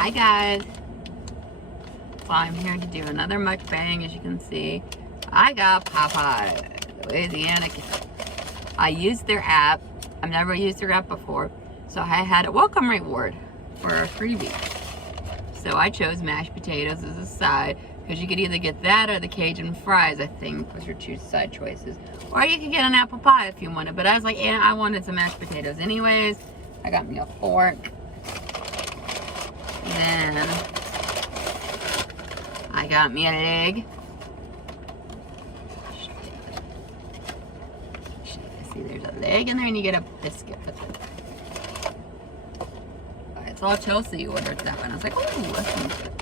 Hi guys. Well, I'm here to do another mukbang. As you can see, I got Poppeys, Louisiana. I used their app. I've never used their app before, so I had a welcome reward for a freebie. So I chose mashed potatoes as a side, because you could either get that or the Cajun fries, I think, was your two side choices. Or you could get an apple pie if you wanted, but I was like, yeah, I wanted some mashed potatoes anyways. I got me a fork. Then I got me a leg. See, there's a leg in there, and you get a biscuit with it. I saw Chelsea ordered that one. I was like, oh, that sounds good.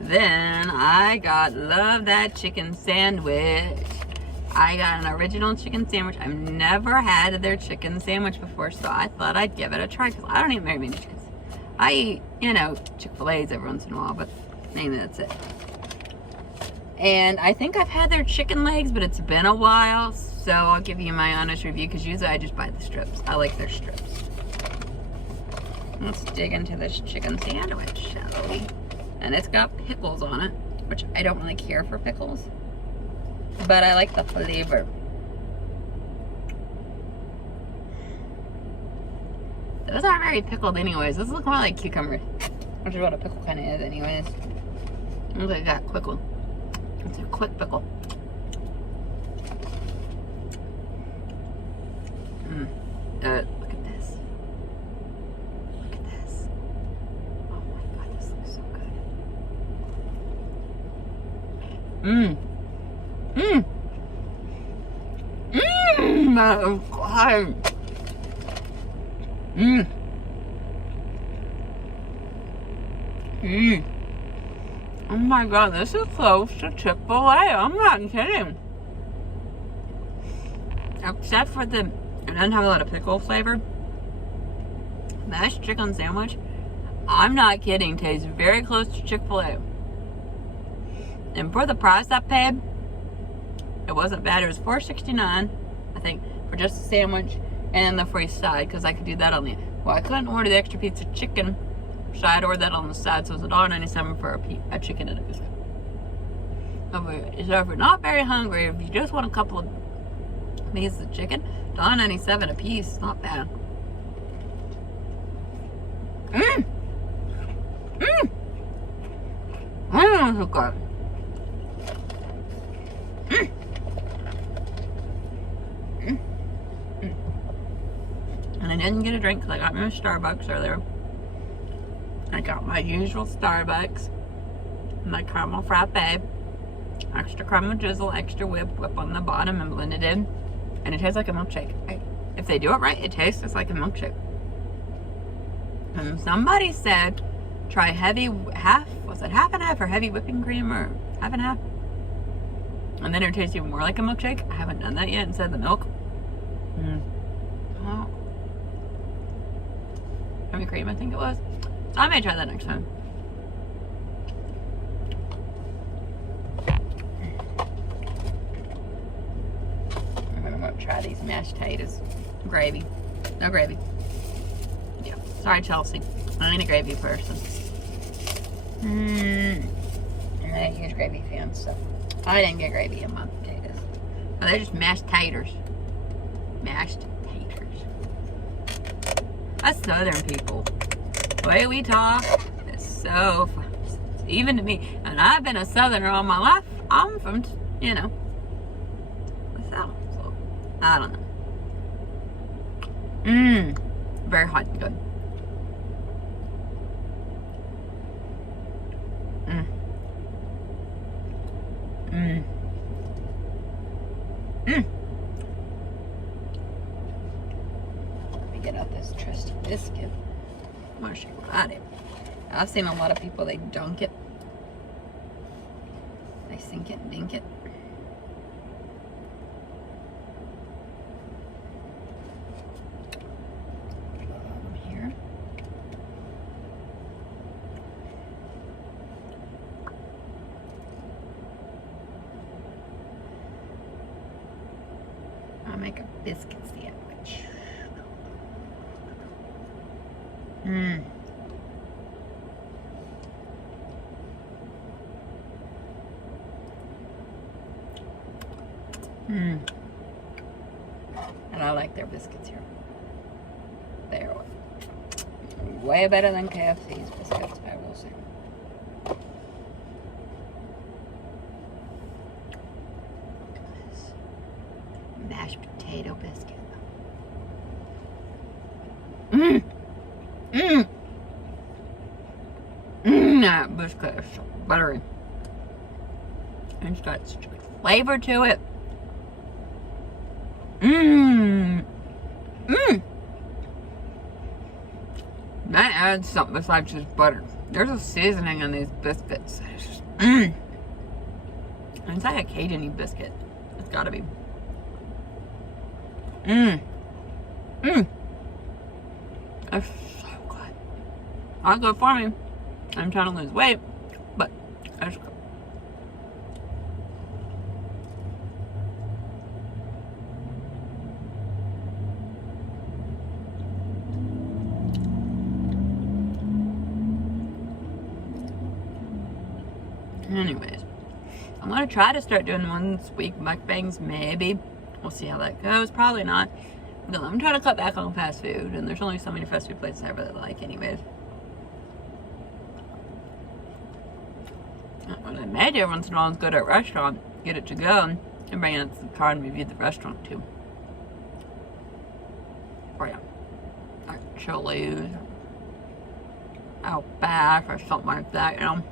Then I love that chicken sandwich. I got an original chicken sandwich. I've never had their chicken sandwich before, so I thought I'd give it a try, because I don't eat very many chickens. I eat, you know, Chick-fil-A's every once in a while, but mainly that's it. And I think I've had their chicken legs, but it's been a while, so I'll give you my honest review, because usually I just buy the strips. I like their strips. Let's dig into this chicken sandwich, shall we? And it's got pickles on it, which I don't really care for pickles, but I like the flavor. Those aren't very pickled anyways. Those look more like cucumbers, which is what a pickle kind of is anyways. Look at that quick one. It's a quick pickle. Look at this. Look at this. Oh my god, this looks so good. Oh god. Oh my god, this is close to Chick-fil-A. I'm not kidding. Except for it doesn't have a lot of pickle flavor. Mashed chicken sandwich, I'm not kidding, tastes very close to Chick-fil-A. And for the price I paid, it wasn't bad. It was $4.69, I think, for just a sandwich and the free side, because I could do that on the, well, I couldn't order the extra piece of chicken, so I had ordered that on the side, so it was $1.97 for a chicken and a biscuit. So if you're not very hungry, if you just want a couple of pieces of chicken, $1.97 a piece, not bad. So good. And I didn't get a drink because I got me a Starbucks earlier. I got my usual Starbucks, my caramel frappe, extra caramel drizzle, extra whip on the bottom and blend it in. And it tastes like a milkshake. If they do it right, it tastes just like a milkshake. And somebody said, try was it half and half or heavy whipping cream, or half and half? And then it tastes even more like a milkshake. I haven't done that yet instead of the milk. Oh. Heavy cream, I think it was. So I may try that next time. I'm gonna try these mashed potatoes. Gravy. No gravy. Yeah. Sorry, Chelsea. I ain't a gravy person. And I ain't huge gravy fan, so I didn't get gravy in my potatoes. Oh, they're just mashed taters. Mashed taters. Us southern people, the way we talk is so fun. Even to me. And I've been a southerner all my life. I'm from, you know, the south, so I don't know. Very hot and good. Let me get out this trusty biscuit. I'm not sure about it. I've seen a lot of people, they dunk it. They sink it, dink it. Here. I'll make a biscuit sandwich. And I like their biscuits here. They're way better than KFC's biscuits, I will say. Look at this mashed potato biscuit. That biscuit is so buttery. And it's got such a good flavor to it. That adds something besides just butter. There's a seasoning in these biscuits. It's just, It's like a Cajun-y biscuit. It's gotta be. It's so good. Not good for me. I'm trying to lose weight, but it's good. Anyways, I'm gonna try to start doing once a week mukbangs, maybe. We'll see how that goes. Probably not. Because I'm trying to cut back on fast food, and there's only so many fast food places I really like anyways. What I may do once in a while is go to a restaurant, get it to go, and bring it into the car and review the restaurant too. Or yeah, like Chili's, Outback, or something like that, you know.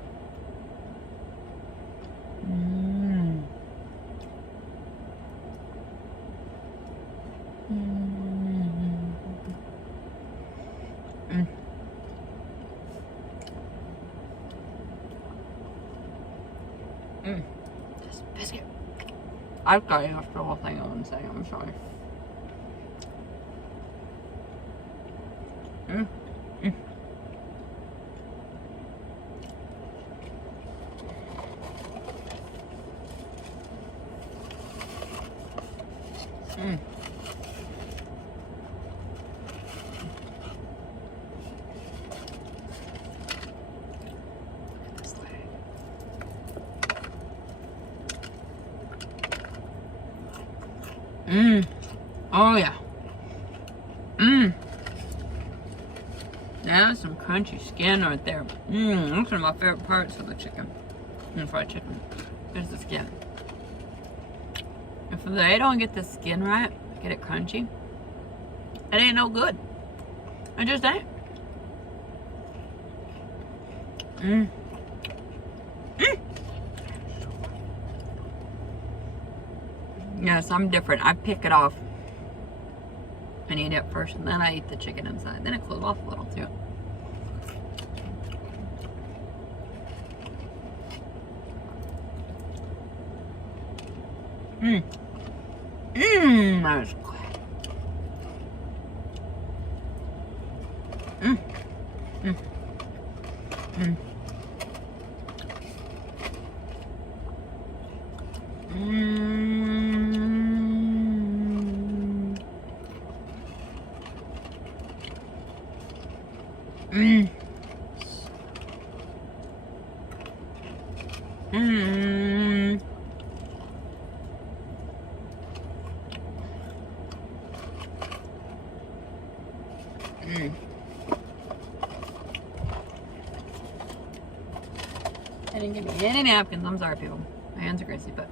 This biscuit. I've got enough the whole thing on one second, I'm sorry. Oh yeah. That's some crunchy skin right there. That's one of my favorite parts of the chicken. Fried chicken. There's the skin. If they don't get the skin right, get it crunchy, it ain't no good. It just ain't. Yes, I'm different. I pick it off and eat it first, and then I eat the chicken inside. Then it cools off a little too. That was good. I didn't give me any napkins. I'm sorry, people. My hands are greasy, but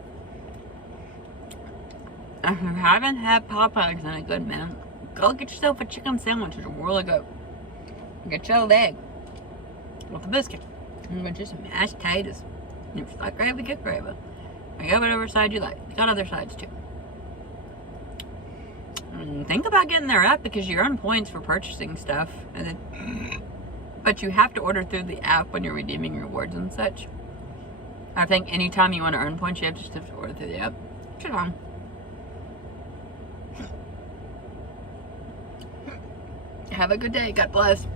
if you haven't had Poppeys in a good minute, go get yourself a chicken sandwich. It's really good. Get your leg with a biscuit. And get you some mashed potatoes. And if you like gravy, get gravy. And get whatever side you like. You got other sides too. And think about getting their app because you earn points for purchasing stuff. And then, but you have to order through the app when you're redeeming rewards and such. I think anytime you want to earn points, you have to order through the app. Which is fine. Have a good day. God bless.